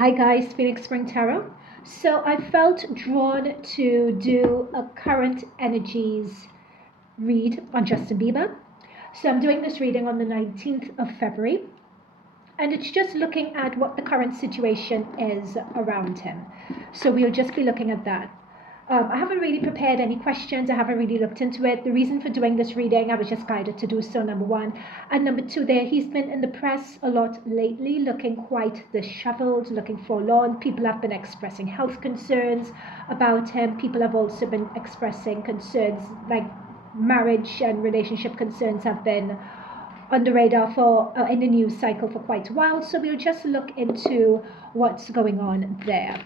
Hi guys, Phoenix Spring Tarot. So I felt drawn to do a current energies read on Justin Bieber. So I'm doing this reading on the 19th of February, and it's just looking at what the current situation is around him. So we'll just be looking at that. I haven't really prepared any questions. I haven't really looked into it. The reason for doing this reading, I was just guided to do so, number one. And number two, he's been in the press a lot lately, looking quite disheveled, looking forlorn. People have been expressing health concerns about him. People have also been expressing concerns like marriage and relationship concerns have been on the radar for in the news cycle for quite a while. So we'll just look into what's going on there.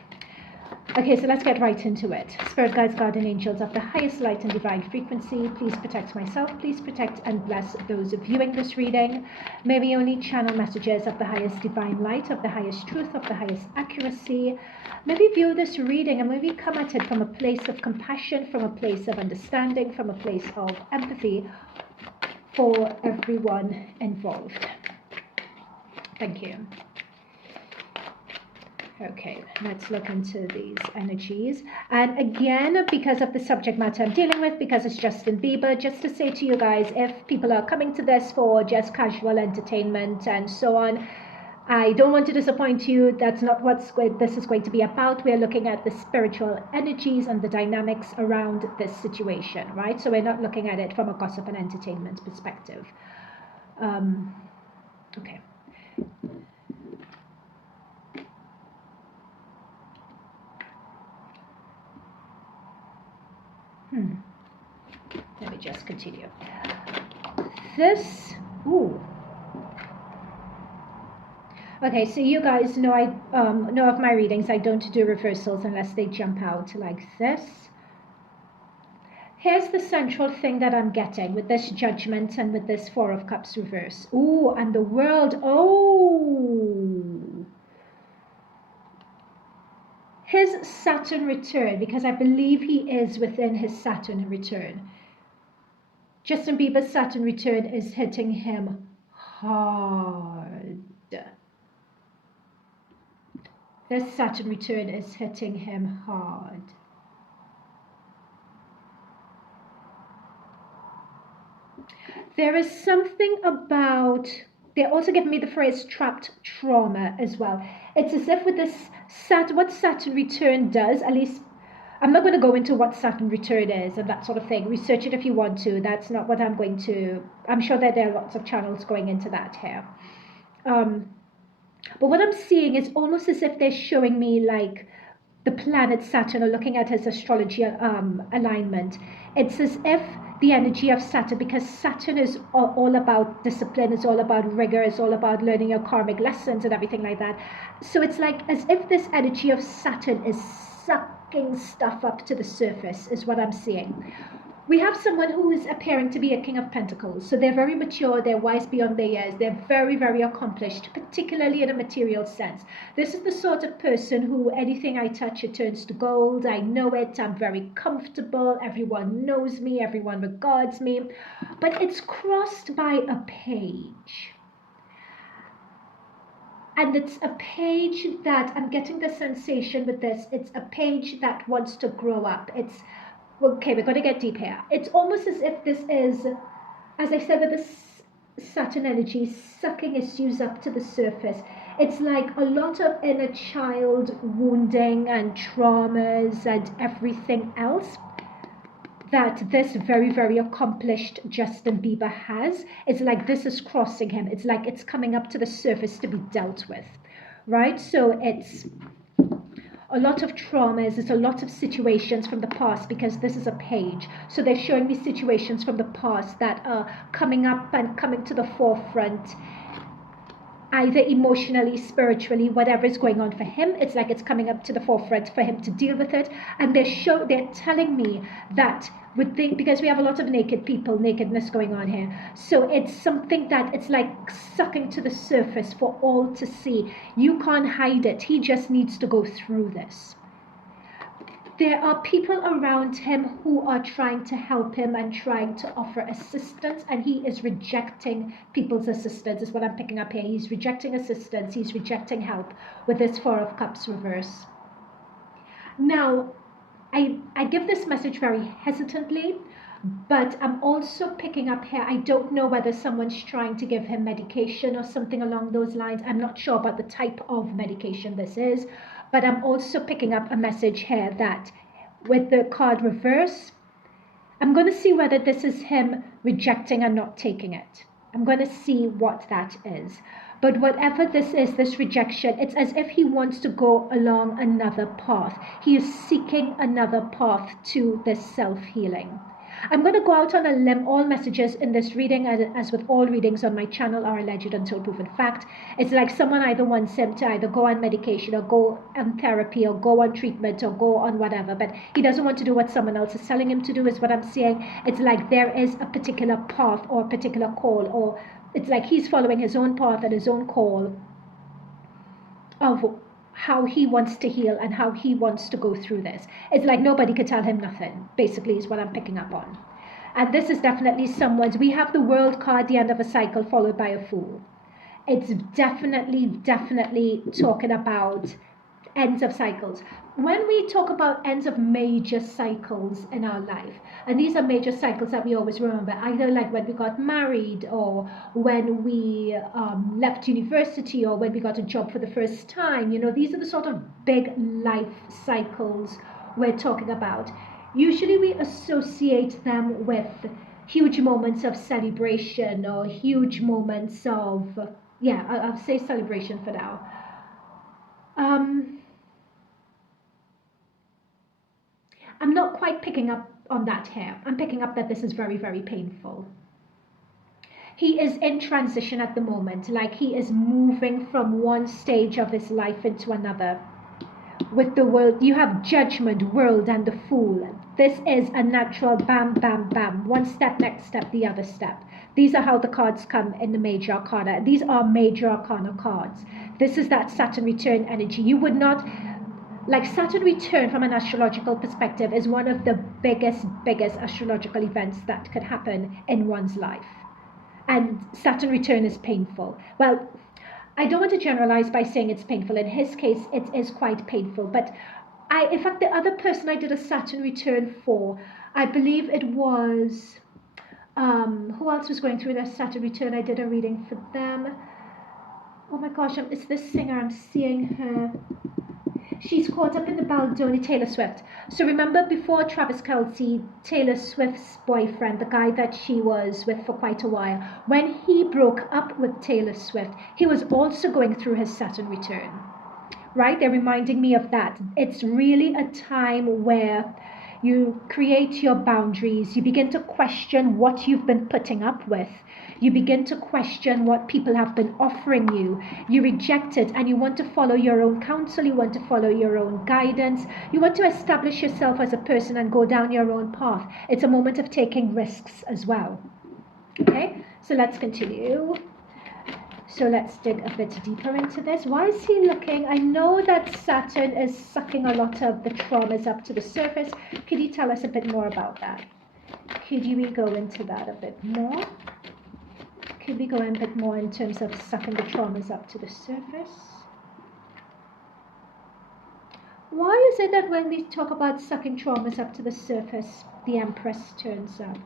Okay, so let's get right into it. Spirit guides, guardian angels of the highest light and divine frequency, please protect myself, please protect and bless those viewing this reading. May we only channel messages of the highest divine light, of the highest truth, of the highest accuracy. May we view this reading and may we come at it from a place of compassion, from a place of understanding, from a place of empathy for everyone involved. Thank you. Okay, let's look into these energies. And again, because of the subject matter I'm dealing with, because it's Justin Bieber, just to say to you guys, if people are coming to this for just casual entertainment and so on, I don't want to disappoint you. That's not what this is going to be about. We're looking at the spiritual energies and the dynamics around this situation, right? So we're not looking at it from a gossip and entertainment perspective. Okay. Let me just continue. Okay, so you guys know I know of my readings. I don't do reversals unless they jump out like this. Here's the central thing that I'm getting with this Judgment and with this Four of Cups reverse. Ooh, and the World. Oh. His Saturn return, because I believe he is within his Saturn return. Justin Bieber's Saturn return is hitting him hard. This Saturn return is hitting him hard. There is something about, they also give me the phrase trapped trauma as well. It's as if with this what Saturn return does, at least, I'm not going to go into what Saturn return is and that sort of thing. Research it if you want to. That's not what I'm going to. I'm sure that there are lots of channels going into that here. But what I'm seeing is almost as if they're showing me like the planet Saturn, or looking at his astrology alignment. It's as if the energy of Saturn, because Saturn is all about discipline, it's all about rigor, it's all about learning your karmic lessons and everything like that. So it's like as if this energy of Saturn is sucking stuff up to the surface, is what I'm seeing. We have someone who is appearing to be a King of Pentacles. So they're very mature, they're wise beyond their years, they're very, very accomplished, particularly in a material sense. This is the sort of person who anything I touch, it turns to gold. I know it, I'm very comfortable, everyone knows me, everyone regards me. But it's crossed by a page. And it's a page that, I'm getting the sensation with this, it's a page that wants to grow up. It's okay, we're going to get deep here. It's almost as if this is, as I said, with this Saturn energy sucking issues up to the surface. It's like a lot of inner child wounding and traumas and everything else that this very, very accomplished Justin Bieber has. It's like this is crossing him. It's like it's coming up to the surface to be dealt with, right? So it's a lot of traumas, it's a lot of situations from the past, because this is a page. So they're showing me situations from the past that are coming up and coming to the forefront, either emotionally, spiritually, whatever is going on for him. It's like it's coming up to the forefront for him to deal with it. And they're telling me that because we have a lot of nakedness going on here. So it's something that it's like sucking to the surface for all to see. You can't hide it. He just needs to go through this. There are people around him who are trying to help him and trying to offer assistance, and he is rejecting people's assistance, is what I'm picking up here. He's rejecting assistance, he's rejecting help with this Four of Cups reverse. Now, I give this message very hesitantly, but I'm also picking up here, I don't know whether someone's trying to give him medication or something along those lines. I'm not sure about the type of medication this is, but I'm also picking up a message here that with the card reverse, I'm going to see whether this is him rejecting and not taking it. I'm going to see what that is. But whatever this is, this rejection, it's as if he wants to go along another path. He is seeking another path to this self-healing. I'm going to go out on a limb. All messages in this reading, as with all readings on my channel, are alleged until proven fact. It's like someone either wants him to either go on medication or go on therapy or go on treatment or go on whatever, but he doesn't want to do what someone else is telling him to do, is what I'm saying. It's like there is a particular path or a particular call, or it's like he's following his own path and his own call of how he wants to heal and how he wants to go through this. It's like nobody could tell him nothing, basically, is what I'm picking up on. And this is definitely someone's. We have the World card, the end of a cycle, followed by a Fool. It's definitely talking about ends of cycles. When we talk about ends of major cycles in our life, and these are major cycles that we always remember, either like when we got married, or when we left university, or when we got a job for the first time, you know, these are the sort of big life cycles we're talking about. Usually we associate them with huge moments of celebration, or huge moments of, yeah, I'll say celebration for now. I'm not quite picking up on that here. I'm picking up that this is very painful. He is in transition at the moment, like he is moving from one stage of his life into another. With the world, you have Judgment, World, and the Fool. This is a natural bam, bam, bam. One step, next step, the other step. These are how the cards come in the major arcana. These are major arcana cards. This is that Saturn return energy. You would not... Like Saturn return from an astrological perspective is one of the biggest astrological events that could happen in one's life. And Saturn return is painful. Well, I don't want to generalize by saying it's painful. In his case, it is quite painful. But in fact, the other person I did a Saturn return for, I believe it was, who else was going through their Saturn return? I did a reading for them. Oh my gosh, it's this singer, I'm seeing her. She's caught up in the Baldoni, Taylor Swift. So remember, before Travis Kelce, Taylor Swift's boyfriend, the guy that she was with for quite a while, when he broke up with Taylor Swift, he was also going through his Saturn return. Right? They're reminding me of that. It's really a time where you create your boundaries. You begin to question what you've been putting up with. You begin to question what people have been offering you. You reject it and you want to follow your own counsel. You want to follow your own guidance. You want to establish yourself as a person and go down your own path. It's a moment of taking risks as well. Okay, so let's continue. So let's dig a bit deeper into this. Why is he looking? I know that Saturn is sucking a lot of the traumas up to the surface. Could you tell us a bit more about that? Could we go into that a bit more? Could we go in a bit more in terms of sucking the traumas up to the surface? Why is it that when we talk about sucking traumas up to the surface, the Empress turns up?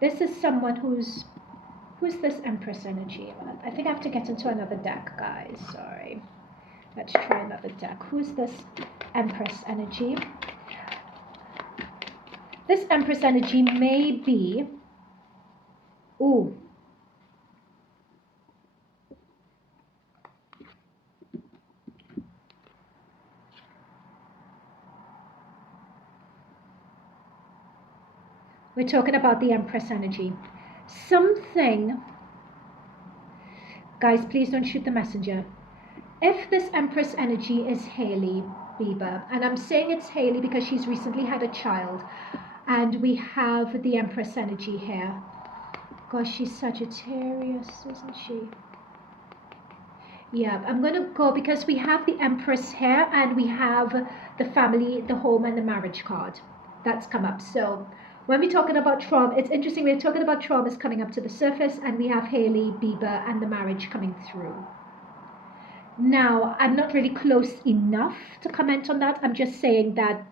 This is someone who's this Empress energy? I think I have to get into another deck, guys. Sorry. Let's try another deck. Who's this Empress energy? This Empress energy may be... Ooh. We're talking about the Empress energy. Something, guys, please don't shoot the messenger. If this Empress energy is Hailey Bieber, and I'm saying it's Hailey because she's recently had a child, and we have the Empress energy here. Gosh, she's Sagittarius, isn't she? Yeah, I'm going to go because we have the Empress here and we have the family, the home, and the marriage card. That's come up. So when we're talking about trauma, it's interesting. We're talking about traumas coming up to the surface, and we have Hailey Bieber and the marriage coming through. Now, I'm not really close enough to comment on that. I'm just saying that.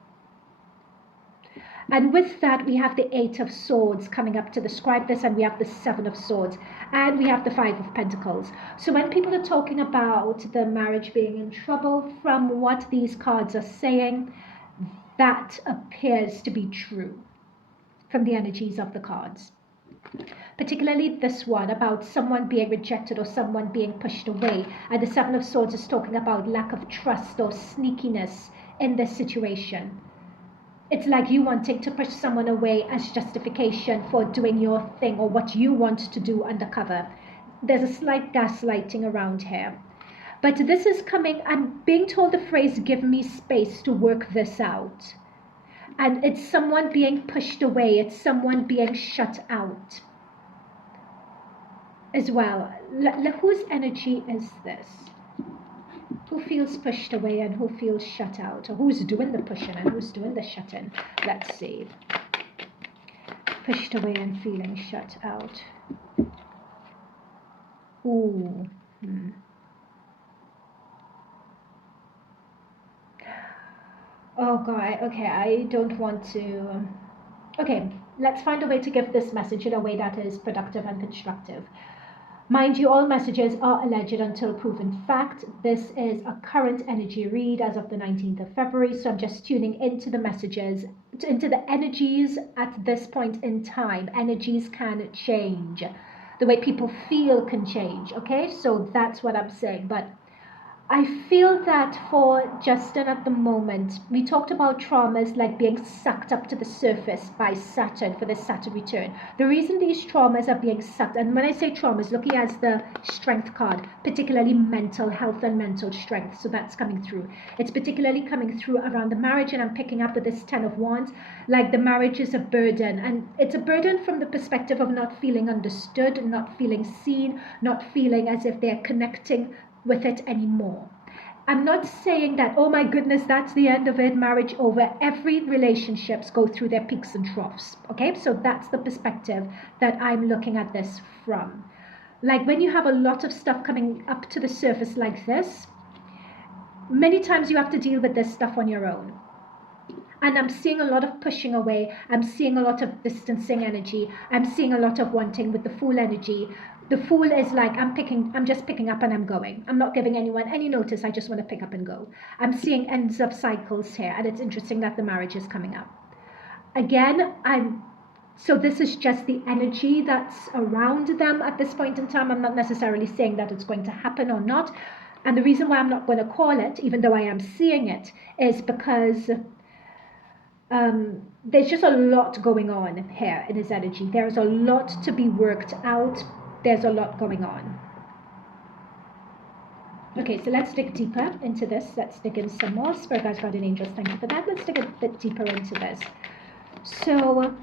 And with that, we have the Eight of Swords coming up to describe this, and we have the Seven of Swords, and we have the Five of Pentacles. So when people are talking about the marriage being in trouble, from what these cards are saying, that appears to be true from the energies of the cards. Particularly this one about someone being rejected or someone being pushed away. And the Seven of Swords is talking about lack of trust or sneakiness in this situation. It's like you wanting to push someone away as justification for doing your thing or what you want to do undercover. There's a slight gaslighting around here. But this is coming, I'm being told the phrase, give me space to work this out. And it's someone being pushed away. It's someone being shut out as well. Whose energy is this? Who feels pushed away and who feels shut out? Or who's doing the pushing and who's doing the shutting? Let's see. Pushed away and feeling shut out. Ooh. Oh God, okay, I don't want to... Okay, let's find a way to give this message in a way that is productive and constructive. Mind you, all messages are alleged until proven fact. This is a current energy read as of the 19th of February, so I'm just tuning into the messages, into the energies at this point in time. Energies can change. The way people feel can change, okay? So that's what I'm saying, but I feel that for Justin at the moment, we talked about traumas like being sucked up to the surface by Saturn for the Saturn return. The reason these traumas are being sucked, and when I say traumas, looking at the strength card, particularly mental health and mental strength, so that's coming through. It's particularly coming through around the marriage, and I'm picking up with this Ten of Wands, like the marriage is a burden, and it's a burden from the perspective of not feeling understood, not feeling seen, not feeling as if they're connecting with it anymore. I'm not saying that, oh my goodness, that's the end of it, marriage over. Every relationships go through their peaks and troughs, okay? So that's the perspective that I'm looking at this from. Like when you have a lot of stuff coming up to the surface like this, many times you have to deal with this stuff on your own. And I'm seeing a lot of pushing away. I'm seeing a lot of distancing energy. I'm seeing a lot of wanting with the Fool energy. The Fool is like, I'm just picking up and I'm going. I'm not giving anyone any notice. I just want to pick up and go. I'm seeing ends of cycles here. And it's interesting that the marriage is coming up. Again, so this is just the energy that's around them at this point in time. I'm not necessarily saying that it's going to happen or not. And the reason why I'm not going to call it, even though I am seeing it, is because there's just a lot going on here in his energy. There's a lot to be worked out. There's a lot going on. Okay, so let's dig deeper into this. Let's dig in some more. Spirit guides, guardian angels, thank you for that. Let's dig a bit deeper into this. So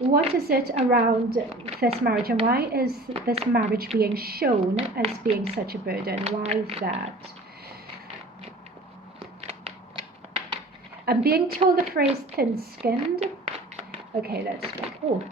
what is it around this marriage, and why is this marriage being shown as being such a burden? Why is that? I'm being told the phrase thin-skinned. Okay, let's look. Oh.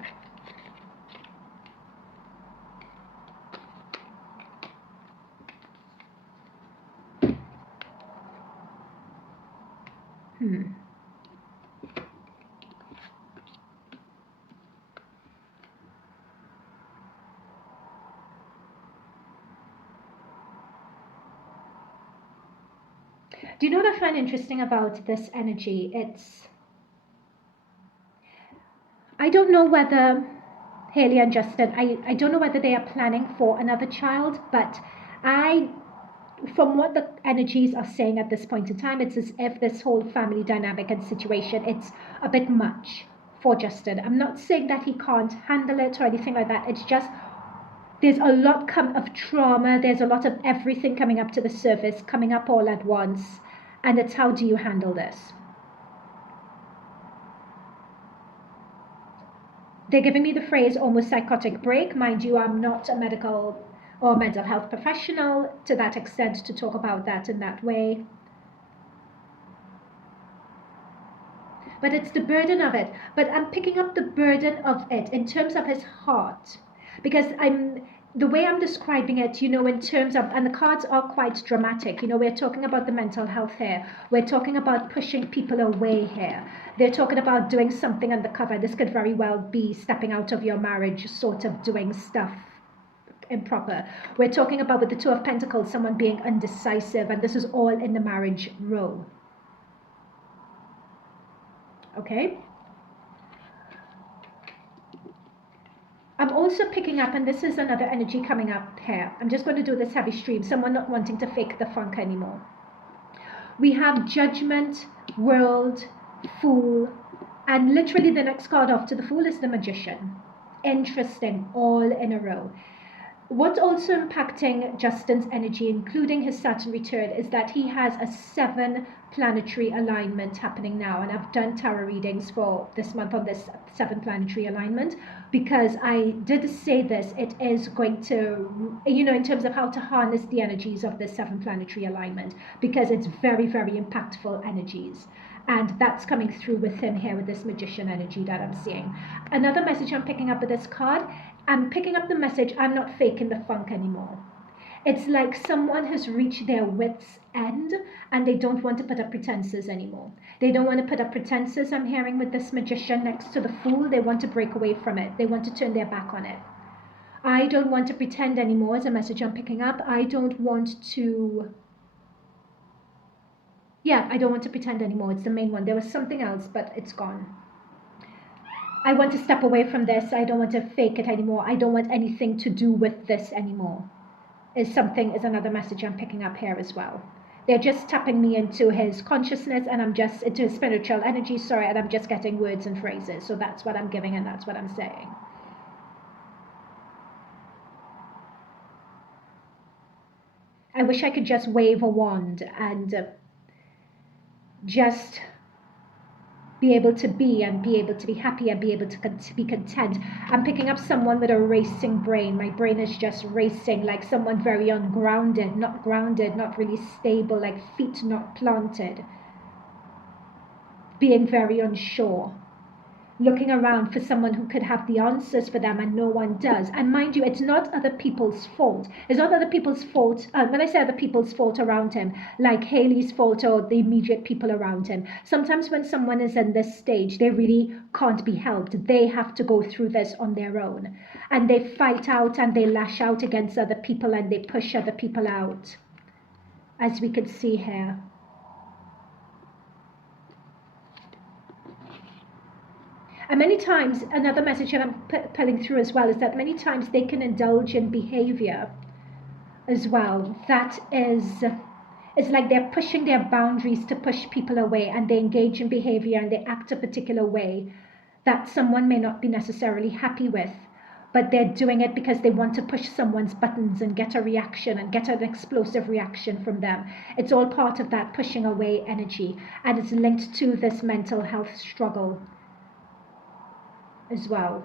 Do you know what I find interesting about this energy? I don't know whether Hailey and Justin, I don't know whether they are planning for another child, but from what the energies are saying at this point in time, it's as if this whole family dynamic and situation, it's a bit much for Justin. I'm not saying that he can't handle it or anything like that. It's just there's a lot of trauma. There's a lot of everything coming up to the surface, coming up all at once. And it's how do you handle this? They're giving me the phrase almost psychotic break. Mind you, I'm not a medical or mental health professional to that extent to talk about that in that way. But it's the burden of it. But I'm picking up the burden of it in terms of his heart, because the way I'm describing it, in terms of, and the cards are quite dramatic. We're talking about the mental health here. We're talking about pushing people away here. They're talking about doing something undercover. This could very well be stepping out of your marriage, sort of doing stuff improper. We're talking about, with the Two of Pentacles, someone being undecisive, and this is all in the marriage row. Okay? I'm also picking up, and this is another energy coming up here. I'm just going to do this heavy stream. Someone not wanting to fake the funk anymore. We have Judgment, World, Fool, and literally the next card off to the Fool is the Magician. Interesting, all in a row. What's also impacting Justin's energy, including his Saturn return, is that he has a 7 planetary alignment happening now. And I've done tarot readings for this month on this 7 planetary alignment, because I did say this, it is going to, in terms of how to harness the energies of this 7 planetary alignment, because it's very, very impactful energies. And that's coming through with him here with this Magician energy that I'm seeing. Another message I'm picking up with this card, I'm picking up the message, I'm not faking the funk anymore. It's like someone has reached their wit's end and they don't want to put up pretenses anymore. They don't want to put up pretenses, I'm hearing, with this Magician next to the Fool. They want to break away from it. They want to turn their back on it. I don't want to pretend anymore is a message I'm picking up. I don't want to... Yeah, I don't want to pretend anymore. It's the main one. There was something else, but it's gone. I want to step away from this. I don't want to fake it anymore. I don't want anything to do with this anymore. Is another message I'm picking up here as well. They're just tapping me into his consciousness, and I'm just into his spiritual energy, and I'm just getting words and phrases. So that's what I'm giving, and that's what I'm saying. I wish I could just wave a wand and just be able to be happy and be able to be content. I'm picking up someone with a racing brain. My brain is just racing, like someone very ungrounded, not grounded, not really stable, like feet not planted, being very unsure, looking around for someone who could have the answers for them, and no one does. And mind you, it's not other people's fault. It's not other people's fault. When I say other people's fault around him, like Hailey's fault or the immediate people around him. Sometimes when someone is in this stage, they really can't be helped. They have to go through this on their own. And they fight out and they lash out against other people and they push other people out, as we can see here. And many times, another message that I'm pulling through as well is that many times they can indulge in behavior as well. That is, it's like they're pushing their boundaries to push people away, and they engage in behavior and they act a particular way that someone may not be necessarily happy with. But they're doing it because they want to push someone's buttons and get a reaction and get an explosive reaction from them. It's all part of that pushing away energy, and it's linked to this mental health struggle as well.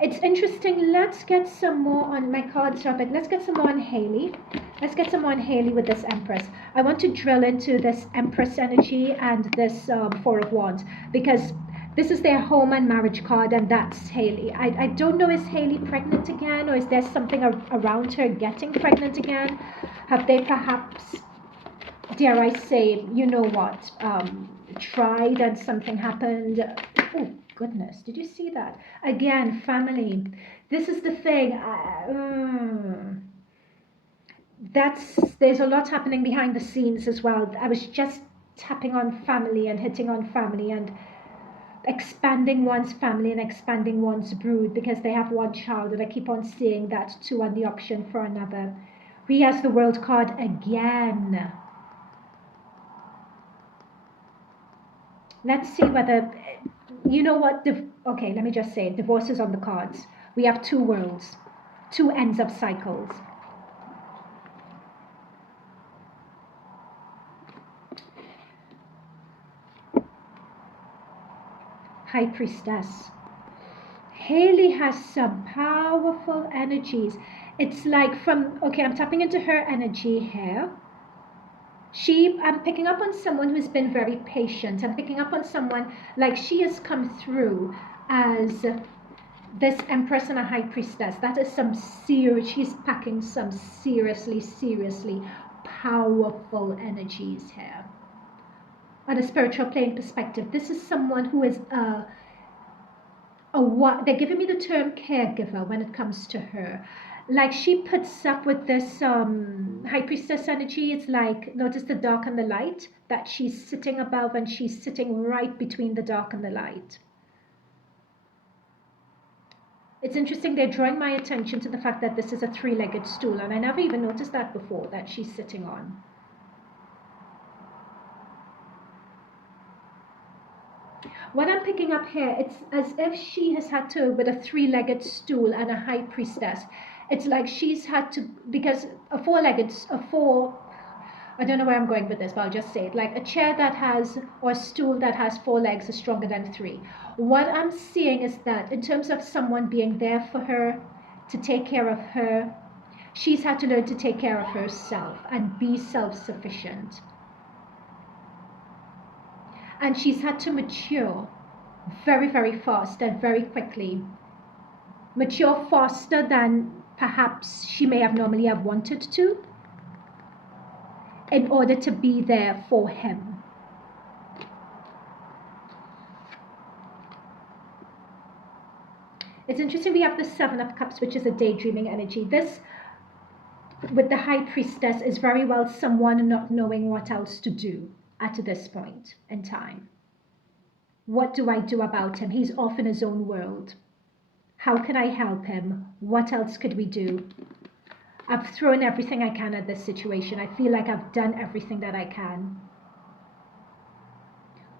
It's interesting. Let's get some more on my cards. Let's get some more on Hailey. Let's get some more on Hailey with this Empress. I want to drill into this Empress energy and this Four of Wands, because this is their home and marriage card, and that's Hailey. I don't know, is Hailey pregnant again, or is there something around her getting pregnant again? Have they perhaps, dare I say, you know what, tried and something happened? Oh, goodness, did you see that? Again, family. This is the thing. There's a lot happening behind the scenes as well. I was just tapping on family and hitting on family and expanding one's family and expanding one's brood, because they have one child, and I keep on seeing that too on the option for another. He has the World card again. Let's see whether, you know what, okay, let me just say, divorce is on the cards. We have 2 worlds, 2 ends of cycles. High Priestess. Hailey has some powerful energies. It's like okay, I'm tapping into her energy here. I'm picking up on someone who's been very patient. I'm picking up on someone like she has come through as this Empress and a High Priestess. That is she's packing some seriously powerful energies here. On a spiritual plane perspective, this is someone who is they're giving me the term caregiver when it comes to her. Like she puts up with this High Priestess energy. It's like, notice the dark and the light, that she's sitting above, and she's sitting right between the dark and the light. It's interesting, they're drawing my attention to the fact that this is a three-legged stool, and I never even noticed that before, that she's sitting on. What I'm picking up here, it's as if she has had to, with a three-legged stool and a High Priestess, it's like she's had to, because I don't know where I'm going with this, but I'll just say it, like a chair that has, or a stool that has 4 legs is stronger than 3. What I'm seeing is that in terms of someone being there for her, to take care of her, she's had to learn to take care of herself and be self-sufficient. And she's had to mature very fast and very quickly. Mature faster than perhaps she may have normally have wanted to, in order to be there for him. It's interesting, we have the 7 of Cups, which is a daydreaming energy. This, with the High Priestess, is very well someone not knowing what else to do at this point in time. What do I do about him? He's off in his own world. How can I help him? What else could we do? I've thrown everything I can at this situation. I feel like I've done everything that I can.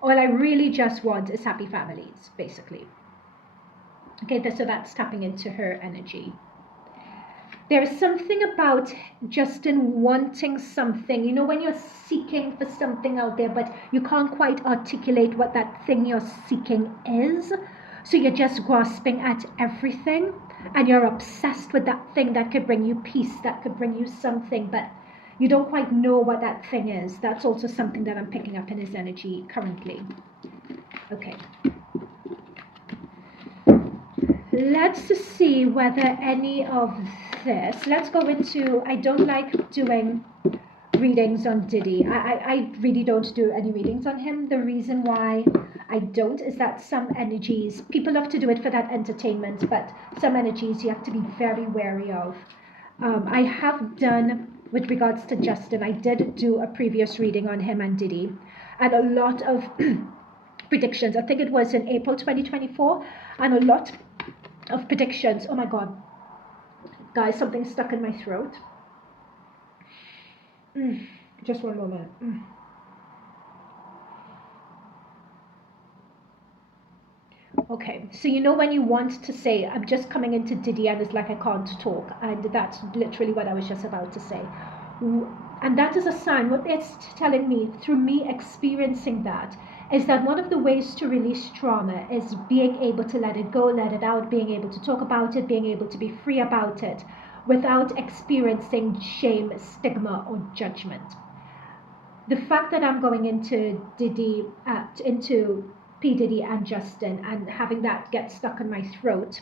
All I really just want is happy families, basically. Okay, so that's tapping into her energy. There is something about Justin wanting something. You know, when you're seeking for something out there, but you can't quite articulate what that thing you're seeking is. So you're just grasping at everything, and you're obsessed with that thing that could bring you peace, that could bring you something, but you don't quite know what that thing is. That's also something that I'm picking up in his energy currently. Okay. Let's see whether any of this, let's go into, I don't like doing readings on Diddy. I really don't do any readings on him. The reason why I don't is that some energies, people love to do it for that entertainment, but some energies you have to be very wary of. I have done, with regards to Justin, I did do a previous reading on him and Diddy, and a lot of predictions. I think it was in April 2024, and a lot of predictions. Oh my god, guys, something stuck in my throat. Just one moment. Okay, so you know when you want to say, I'm just coming into Diddy and it's like I can't talk, and that's literally what I was just about to say. And that is a sign. What it's telling me, through me experiencing that, is that one of the ways to release trauma is being able to let it go, let it out, being able to talk about it, being able to be free about it without experiencing shame, stigma, or judgment. The fact that I'm going into Diddy, into P. Diddy and Justin, and having that get stuck in my throat,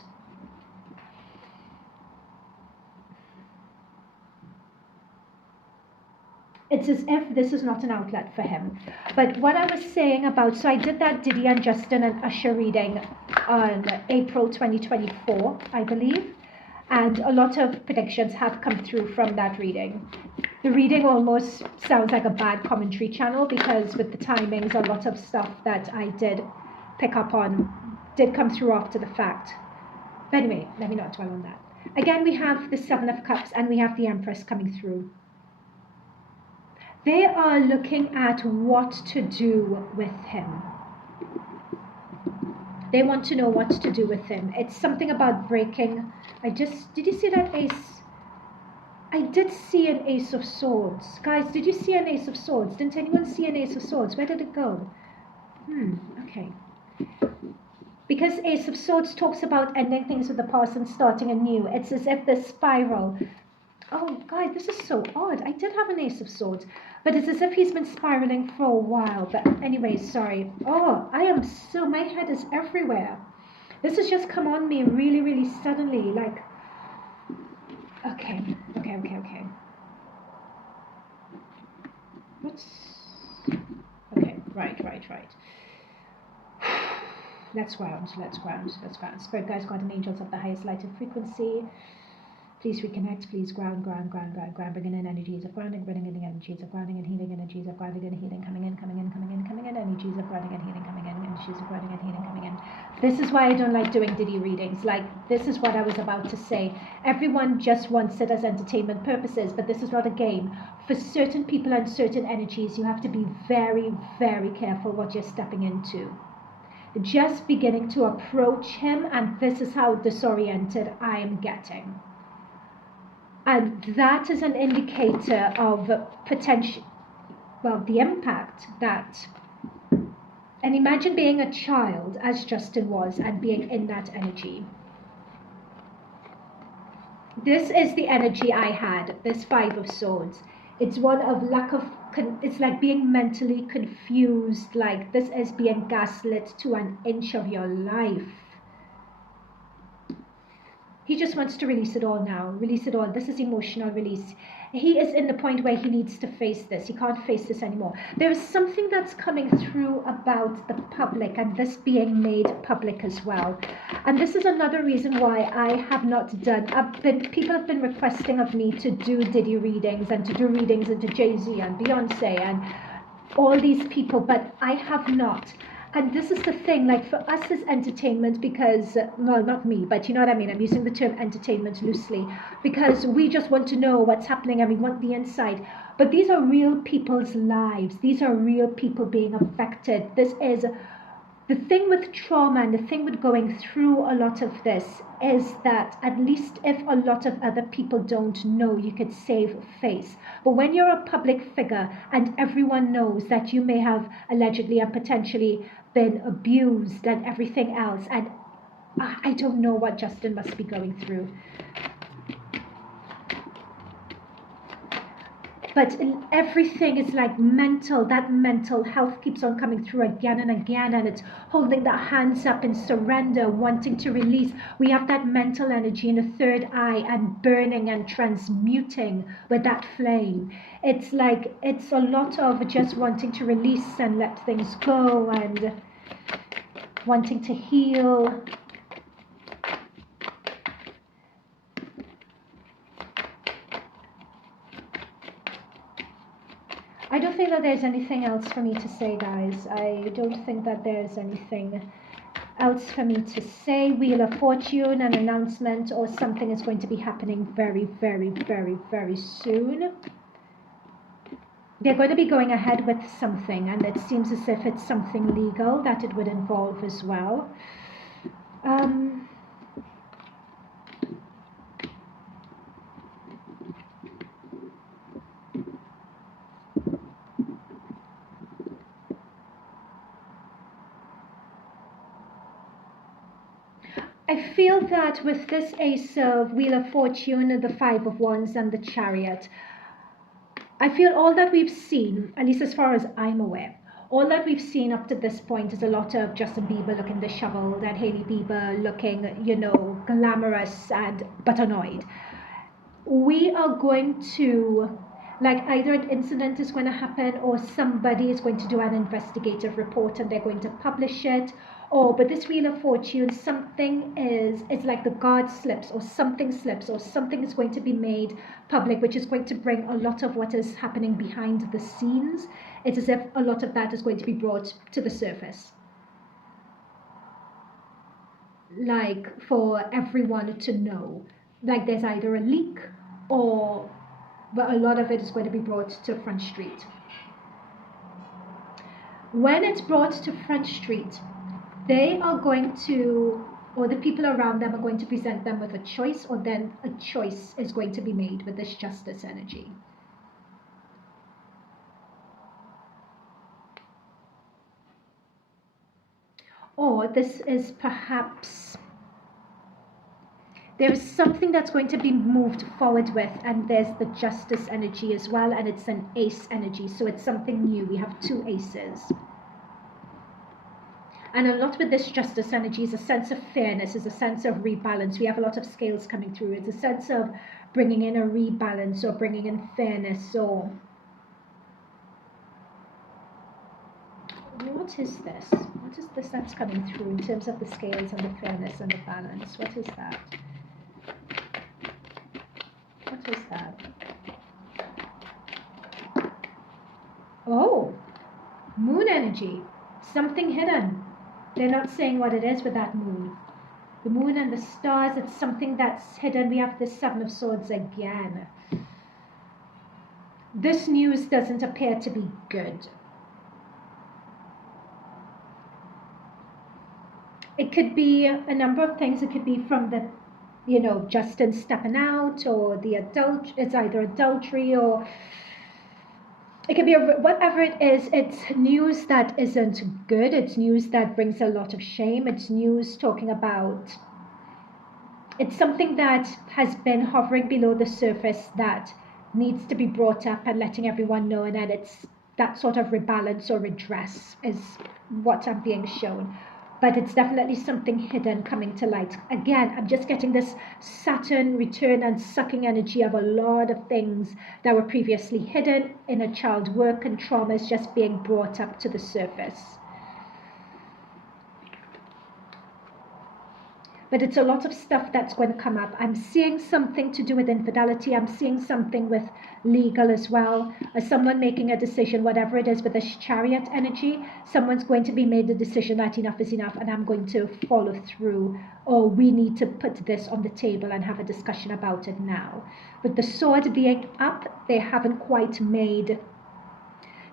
it's as if this is not an outlet for him. But what I was saying about, so I did that Diddy and Justin and Usher reading on April 2024, I believe, and a lot of predictions have come through from that reading. The reading almost sounds like a bad commentary channel, because with the timings, a lot of stuff that I did pick up on did come through after the fact. But anyway, let me not dwell on that. Again, we have the 7 of Cups and we have the Empress coming through. They are looking at what to do with him. They want to know what to do with him. It's something about breaking. Did you see that ace? I did see an Ace of Swords. Guys, did you see an Ace of Swords? Didn't anyone see an Ace of Swords? Where did it go? Okay. Because Ace of Swords talks about ending things with the past and starting anew. It's as if the spiral. Oh, guys, this is so odd. I did have an Ace of Swords, but it's as if he's been spiraling for a while. But anyway, sorry. Oh, my head is everywhere. This has just come on me really, really suddenly. Like, okay. Okay, right. Let's ground. Spirit guides, guardian angels of the highest light and frequency. Please reconnect, please ground, bringing in energies of grounding, bringing in energies of grounding and healing, energies of grounding and healing, coming in, energies of grounding and healing, coming in, energies of grounding and healing, coming in. This is why I don't like doing Diddy readings. Like, this is what I was about to say. Everyone just wants it as entertainment purposes, but this is not a game. For certain people and certain energies, you have to be very, very careful what you're stepping into. Just beginning to approach him, and this is how disoriented I am getting. And that is an indicator of potential, well, the impact that, and imagine being a child, as Justin was, and being in that energy. This is the energy I had, this Five of Swords. It's one of lack of, it's like being mentally confused, like this is being gaslit to an inch of your life. He just wants to release it all now. Release it all. This is emotional release. He is in the point where he needs to face this. He can't face this anymore. There is something that's coming through about the public and this being made public as well. And this is another reason why I have not done. People have been requesting of me to do Diddy readings and to do readings into Jay-Z and Beyonce and all these people, but I have not. And this is the thing, like for us as entertainment, because, well, not me, but you know what I mean, I'm using the term entertainment loosely, because we just want to know what's happening and we want the insight. But these are real people's lives. These are real people being affected. This is the thing with trauma, and the thing with going through a lot of this is that at least if a lot of other people don't know, you could save face. But when you're a public figure and everyone knows that you may have allegedly and potentially been abused and everything else, and I don't know what Justin must be going through. But everything is like mental. That mental health keeps on coming through again and again, and it's holding the hands up in surrender, wanting to release. We have that mental energy in the third eye and burning and transmuting with that flame. It's like, it's a lot of just wanting to release and let things go and wanting to heal. I don't think that there's anything else for me to say, guys. I don't think that there's anything else for me to say. Wheel of Fortune, an announcement or something is going to be happening very, very, very, very soon. They're going to be going ahead with something, and it seems as if it's something legal that it would involve as well. I feel that with this Ace of Wheel of Fortune, the Five of Wands and the Chariot, I feel all that we've seen, at least as far as I'm aware, all that we've seen up to this point is a lot of Justin Bieber looking disheveled and Hailey Bieber looking, you know, glamorous and but annoyed. We are going to, like, either an incident is going to happen or somebody is going to do an investigative report and they're going to publish it. But this Wheel of Fortune, it's like the guard slips or something is going to be made public, which is going to bring a lot of what is happening behind the scenes. It's as if a lot of that is going to be brought to the surface. Like, for everyone to know. Like, there's either a leak or, but a lot of it is going to be brought to Front Street. When it's brought to Front Street, they are going to, or the people around them are going to present them with a choice, or then a choice is going to be made with this justice energy. Or this is perhaps, there is something that's going to be moved forward with, and there's the Justice energy as well, and it's an Ace energy, so it's something new. We have two aces. And a lot with this Justice energy is a sense of fairness, is a sense of rebalance. We have a lot of scales coming through. It's a sense of bringing in a rebalance or bringing in fairness. Or what is this? What is this that's coming through in terms of the scales and the fairness and the balance? What is that? What is that? Oh, moon energy. Something hidden. They're not saying what it is with that moon. The moon and the stars, it's something that's hidden. We have the Seven of Swords again. This news doesn't appear to be good. It could be a number of things. It could be from the, Justin stepping out, or it's either adultery, or it could be whatever it is. It's news that isn't good. It's news that brings a lot of shame. It's news talking about, it's something that has been hovering below the surface that needs to be brought up and letting everyone know, and that it's that sort of rebalance or redress is what I'm being shown. But it's definitely something hidden coming to light. Again, I'm just getting this Saturn return and sucking energy of a lot of things that were previously hidden in a child work and traumas just being brought up to the surface. But it's a lot of stuff that's going to come up. I'm seeing something to do with infidelity. I'm seeing something with legal as well. As someone making a decision, whatever it is with this Chariot energy, someone's going to be made the decision that enough is enough and I'm going to follow through. Or we need to put this on the table and have a discussion about it now. With the Sword being up, they haven't quite made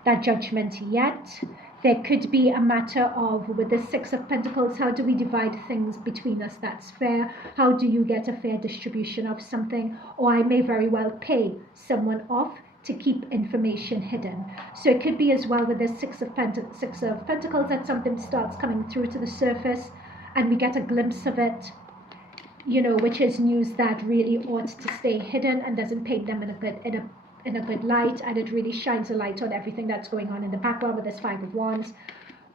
that judgment yet. There could be a matter of, with the Six of Pentacles, how do we divide things between us that's fair? How do you get a fair distribution of something? Or I may very well pay someone off to keep information hidden. So it could be as well with the Six of Pentacles that something starts coming through to the surface and we get a glimpse of it, which is news that really ought to stay hidden and doesn't paint them in a good light, and it really shines a light on everything that's going on in the background with this Five of Wands.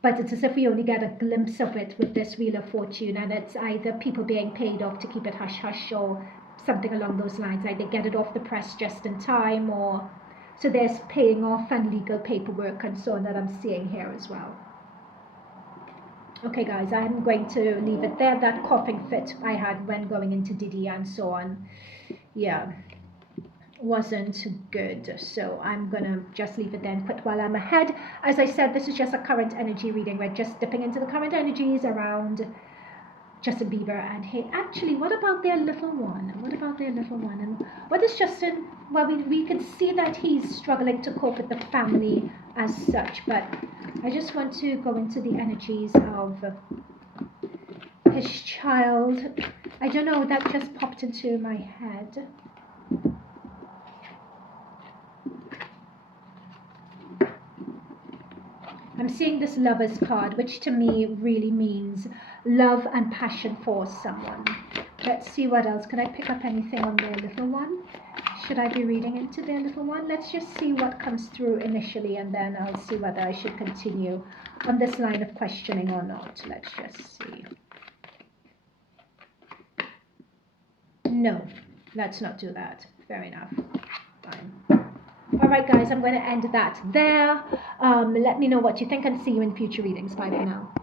But it's as if we only get a glimpse of it with this Wheel of Fortune, and it's either people being paid off to keep it hush-hush or something along those lines, like they get it off the press just in time, or so there's paying off and legal paperwork and so on that I'm seeing here as well. Okay guys, I'm going to leave it there. That coughing fit I had when going into Diddy and so on, yeah, wasn't good, so I'm gonna just leave it there and quit while I'm ahead. As I said, this is just a current energy reading. We're just dipping into the current energies around Justin Bieber and Hailey. Actually, what about their little one? And what is Justin? Well, we can see that he's struggling to cope with the family as such, but I just want to go into the energies of his child. I don't know, that just popped into my head. I'm seeing this Lover's card, which to me really means love and passion for someone. Let's see what else. Can I pick up anything on their little one? Should I be reading into their little one? Let's just see what comes through initially, and then I'll see whether I should continue on this line of questioning or not. Let's just see. No, let's not do that. Fair enough. Fine. Alright guys, I'm going to end that there. Let me know what you think and see you in future readings. Bye for now.